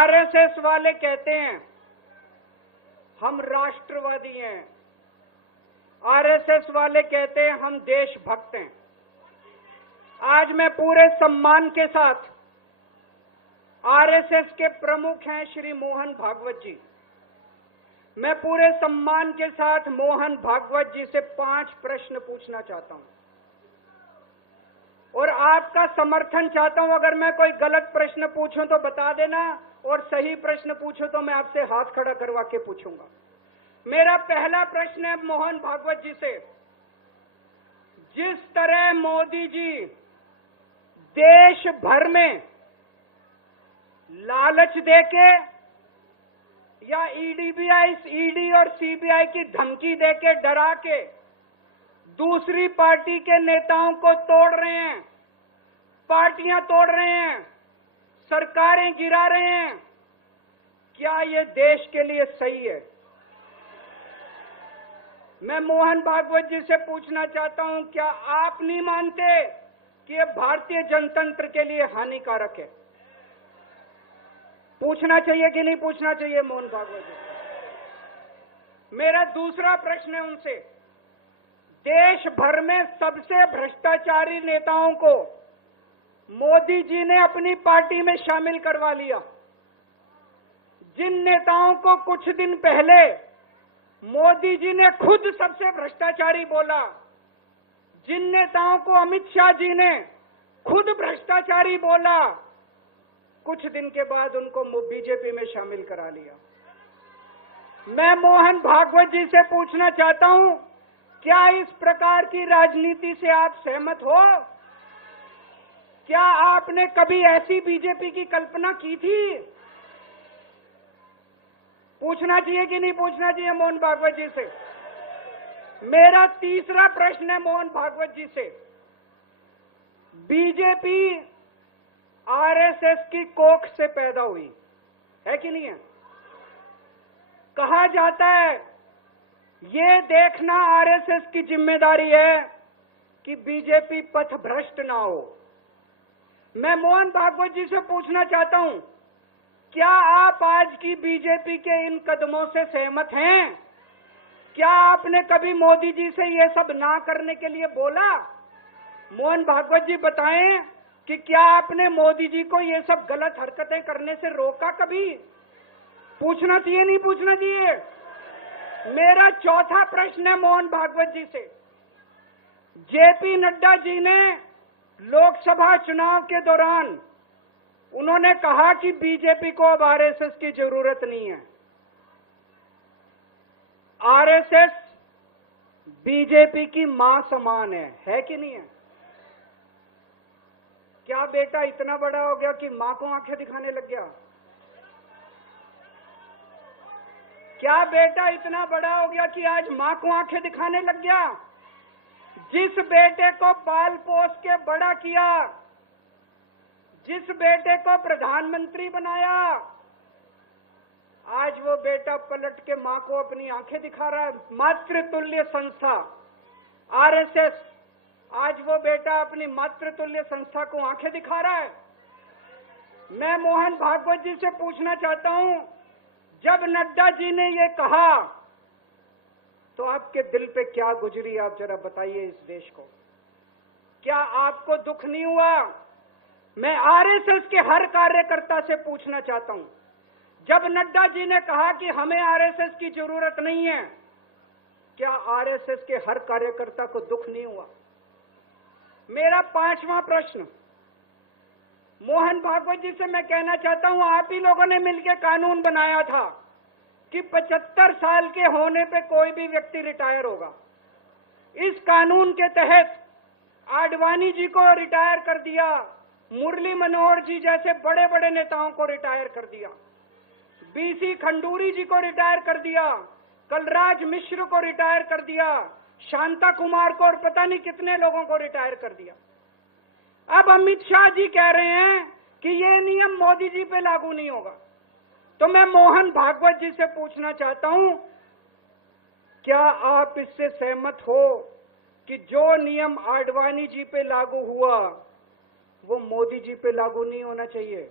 RSS वाले कहते हैं हम राष्ट्रवादी हैं, आरएसएस वाले कहते हैं हम देशभक्त हैं। आज मैं पूरे सम्मान के साथ आरएसएस के प्रमुख हैं श्री मोहन भागवत जी, मैं पूरे सम्मान के साथ मोहन भागवत जी से 5 प्रश्न पूछना चाहता हूं और आपका समर्थन चाहता हूं। अगर मैं कोई गलत प्रश्न पूछूं तो बता देना और सही प्रश्न पूछो तो मैं आपसे हाथ खड़ा करवा के पूछूंगा। मेरा पहला प्रश्न है मोहन भागवत जी से, जिस तरह मोदी जी देश भर में लालच देके या ईडी और सीबीआई की धमकी देके डरा के दूसरी पार्टी के नेताओं को तोड़ रहे हैं, पार्टियां तोड़ रहे हैं, सरकारें गिरा रहे हैं, क्या ये देश के लिए सही है? मैं मोहन भागवत जी से पूछना चाहता हूं, क्या आप नहीं मानते कि ये भारतीय जनतंत्र के लिए हानिकारक है? पूछना चाहिए कि नहीं पूछना चाहिए मोहन भागवत जी? मेरा दूसरा प्रश्न है उनसे, देश भर में सबसे भ्रष्टाचारी नेताओं को मोदी जी ने अपनी पार्टी में शामिल करवा लिया। जिन नेताओं को कुछ दिन पहले मोदी जी ने खुद सबसे भ्रष्टाचारी बोला, जिन नेताओं को अमित शाह जी ने खुद भ्रष्टाचारी बोला, कुछ दिन के बाद उनको बीजेपी में शामिल करा लिया। मैं मोहन भागवत जी से पूछना चाहता हूं, क्या इस प्रकार की राजनीति से आप सहमत हो? क्या आपने कभी ऐसी बीजेपी की कल्पना की थी? पूछना चाहिए कि नहीं पूछना चाहिए मोहन भागवत जी से? मेरा तीसरा प्रश्न है मोहन भागवत जी से, बीजेपी आरएसएस की कोख से पैदा हुई है कि नहीं है? कहा जाता है ये देखना आरएसएस की जिम्मेदारी है कि बीजेपी पथभ्रष्ट ना हो। मैं मोहन भागवत जी से पूछना चाहता हूं, क्या आप आज की बीजेपी के इन कदमों से सहमत हैं? क्या आपने कभी मोदी जी से ये सब ना करने के लिए बोला? मोहन भागवत जी बताएं कि क्या आपने मोदी जी को ये सब गलत हरकतें करने से रोका कभी? पूछना चाहिए नहीं पूछना चाहिए? मेरा चौथा प्रश्न है मोहन भागवत जी से, जेपी नड्डा जी ने लोकसभा चुनाव के दौरान उन्होंने कहा कि बीजेपी को अब आरएसएस की जरूरत नहीं है। आरएसएस बीजेपी की मां समान है कि नहीं है? क्या बेटा इतना बड़ा हो गया कि मां को आंखें दिखाने लग गया? क्या बेटा इतना बड़ा हो गया कि आज मां को आंखें दिखाने लग गया? जिस बेटे को पाल पोस के बड़ा किया, जिस बेटे को प्रधानमंत्री बनाया, आज वो बेटा पलट के मां को अपनी आंखें दिखा रहा है। मातृतुल्य संस्था आरएसएस आज वो बेटा अपनी मातृतुल्य संस्था को आंखें दिखा रहा है। मैं मोहन भागवत जी से पूछना चाहता हूं, जब नड्डा जी ने ये कहा तो आपके दिल पे क्या गुजरी, आप जरा बताइए इस देश को। क्या आपको दुख नहीं हुआ? मैं आरएसएस के हर कार्यकर्ता से पूछना चाहता हूं, जब नड्डा जी ने कहा कि हमें आरएसएस की जरूरत नहीं है, क्या आरएसएस के हर कार्यकर्ता को दुख नहीं हुआ? मेरा पांचवा प्रश्न मोहन भागवत जी से मैं कहना चाहता हूं, आप ही लोगों ने मिलकर कानून बनाया था कि 75 साल के होने पे कोई भी व्यक्ति रिटायर होगा। इस कानून के तहत आडवाणी जी को रिटायर कर दिया, मुरली मनोहर जी जैसे बड़े बड़े नेताओं को रिटायर कर दिया, बीसी खंडूरी जी को रिटायर कर दिया, कलराज मिश्र को रिटायर कर दिया, शांता कुमार को और पता नहीं कितने लोगों को रिटायर कर दिया। अब अमित शाह जी कह रहे हैं कि ये नियम मोदी जी पे लागू नहीं होगा। तो मैं मोहन भागवत जी से पूछना चाहता हूं, क्या आप इससे सहमत हो कि जो नियम आडवाणी जी पे लागू हुआ वो मोदी जी पे लागू नहीं होना चाहिए?